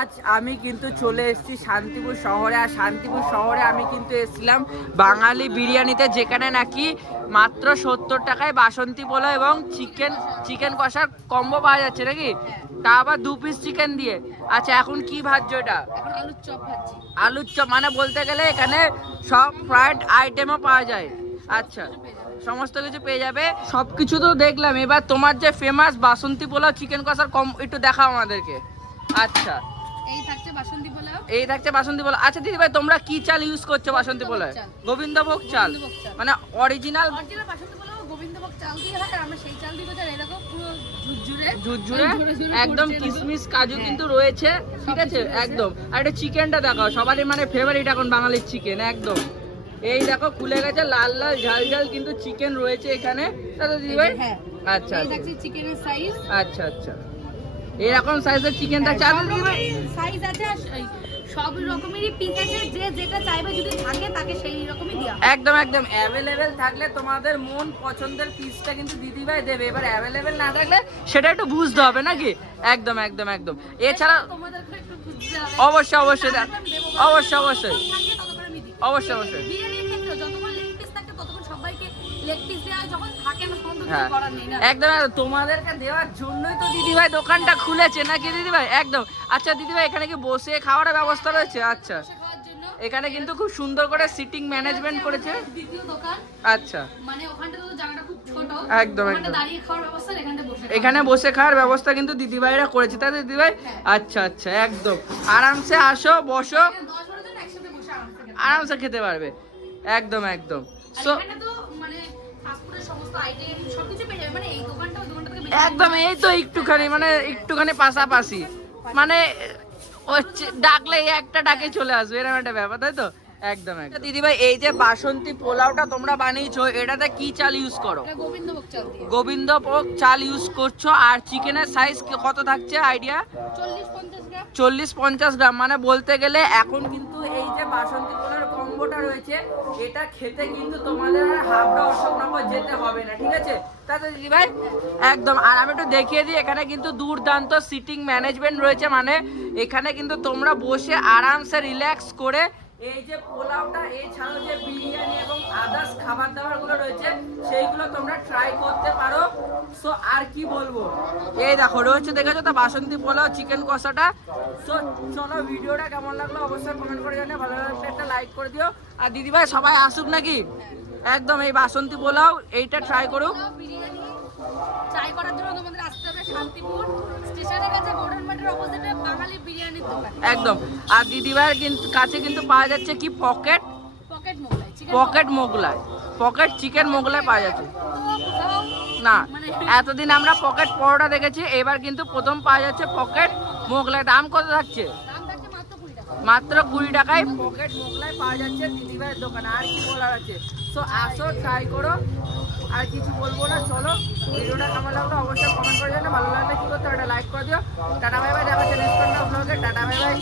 আজ আমি কিন্তু চলে এসেছি শান্তিপুর শহরে আর শান্তিপুর শহরে আমি কিন্তু এসেছিলাম বাঙালি বিরিয়ানিতে যেখানে নাকি মাত্র সত্তর টাকায় বাসন্তী পোলা এবং চিকেন চিকেন কষার কম্বো পাওয়া যাচ্ছে নাকি? তা আবার দু পিস চিকেন দিয়ে। আচ্ছা এখন কি ভাজছো এটা? আলুর চপ ভাজছি। আলুর চপ মানে বলতে গেলে এখানে সব ফ্রাইড আইটেমও পাওয়া যায়। আচ্ছা সমস্ত কিছু পেয়ে যাবে। সব কিছু তো দেখলাম এবার তোমার যে ফেমাস বাসন্তী পোলাও চিকেন কষার কম একটু দেখাও আমাদেরকে। আচ্ছা এই থাকছে বাসন্তী পোলাও। এই থাকছে বাসন্তী পোলাও। আচ্ছা দিদি ভাই তোমরা কি চাল ইউজ করছ বাসন্তী পোলাও গোবিন্দভোগ চাল। মানে অরিজিনাল অরিজিনাল বাসন্তী পোলাও গোবিন্দভোগ চাল দিয়ে হয় আর আমরা সেই চাল দিয়ে করছি আর পুরো ঝুরঝুরে। ঝুরঝুরে ঝুরে ঝুরে একদম কাজু হ্যাঁ। কিন্তু রয়েছে ঠিক আছে? একদম। আর এটা চিকেনটা দেখাও সবারই মানে ফেভারিট এখন বাঙালির চিকেন একদম। এই দেখো খুলে গেছে লাল লাল ঝাল ঝাল কিন্তু চিকেন রয়েছে এখানে। দাদা দিদি ভাই? হ্যাঁ। আচ্ছা আচ্ছা। সাইজ আচ্ছা আচ্ছা। এরকম সাইজের চিকেন থাকছে আর সাইজ আছে সব রকমেরই পিস আছে যে যেটা চাইবে যদি থাকে তাকে সেই রকমই দেওয়া একদম একদম। অ্যাভেলেবেল থাকলে তোমাদের মন পছন্দের পিসটা কিন্তু দিদিভাই দেবে। এবার অ্যাভেলেবেল না থাকলে সেটা একটু বুঝতে হবে নাকি? একদম একদম একদম। এছাড়া অবশ্যই অবশ্যই অবশ্যই অবশ্যই। অবশ্যই অবশ্যই। একদম একদম। তোমাদেরকে দেওয়ার জন্যই তো দিদিভাই দোকানটা খুলেছে নাকি দিদিভাই? একদম। আচ্ছা দিদিভাই এখানে কি বসে খাওয়ার ব্যবস্থা রয়েছে? আচ্ছা। এখানে কিন্তু খুব সুন্দর করে সিটিং ম্যানেজমেন্ট করেছে। আচ্ছা। মানে ওখানটা তো জায়গাটা খুব ছোট। একদম, একদম। দাঁড়িয়ে খাওয়ার ব্যবস্থা আর বসে এখানে বসে খাওয়ার ব্যবস্থা কিন্তু দিদিভাইরা করেছে তাই দিদিভাই? হ্যাঁ। আচ্ছা আচ্ছা একদম। আরামসে আসো বসো। এখানে আরামসে খেতে পারবে। একদম একদম। সো মানে মানে একদম এই তো একটুখানি মানে একটুখানি পাশাপাশি। মানে ডাকলে একটা ডাকে চলে আসবে এরকম একটা ব্যাপার তাই তো? একদম একদম। দিদি ভাই এই যে বাসন্তী পোলাওটা তোমরা বানিয়েছো এটাতে কি চাল ইউজ করো? গোবিন্দভোগ চাল দিয়ে। গোবিন্দভোগ চাল ইউজ করছ আর চিকেনের সাইজ কত থাকছে আইডিয়া চল্লিশ পঞ্চাশ গ্রাম। মানে বলতে গেলে এখন কিন্তু এই যে বাসন্তী পোলার কম্বোটা রয়েছে এটা খেতে কিন্তু তোমাদের আর হাবড়া অশোকনগর যেতে হবে না ঠিক আছে? তাতে দিদি ভাই একদম। আর আমি একটু দেখিয়ে দিই এখানে কিন্তু দুর্দান্ত সিটিং ম্যানেজমেন্ট রয়েছে মানে এখানে কিন্তু তোমরা বসে আরামসে রিল্যাক্স করে এই যে পোলাওটা, এছাড়াও যে বিরিয়ানি এবং আদার্স খাবার দাবারগুলো রয়েছে, সেইগুলো তোমরা ট্রাই করতে পারো। সো আর কি বলব? এই দেখো, রয়েছে দেখেছ তো বাসন্তী পোলাও চিকেন কষাটা? সো চলো ভিডিওটা কেমন লাগল অবশ্যই কমেন্ট করে জানিয়ে ভালো লাগলে একটা লাইক করে দিও। আর দিদিভাই, সবাই আসুক নাকি? একদম, এই বাসন্তী পোলাও, এইটা ট্রাই করুক। ট্রাই করার জন্য তোমাদের আসতে হবে শান্তিপুর স্টেশনের একদম। আর দিদিভাইয়ের কিন্তু কাছে কিন্তু পাওয়া যাচ্ছে কি pocket pocket Mughlai pocket chicken Mughlai. পাওয়া যাচ্ছে। না মানে এতদিন আমরা পকেট পরোটা দেখেছি এবার কিন্তু প্রথম পাওয়া যাচ্ছে পকেট মোগলাই। দাম কত থাকছে? মাত্র কুড়ি টাকায় পকেট মোগলাই পাওয়া যাচ্ছে দিদিভাইয়ের দোকানে। আর কি বলার আছে? সো আসো ট্রাই করো। আর কিছু বলব না চলো। ভিডিওটা কেমন লাগল অবশ্যই কমেন্ট করে জানো ভালো লাগলে কি করতে হবে লাইক করে দিও। টাটা বাই বাই দেখা হচ্ছে নেক্সট টাটা বাই বাই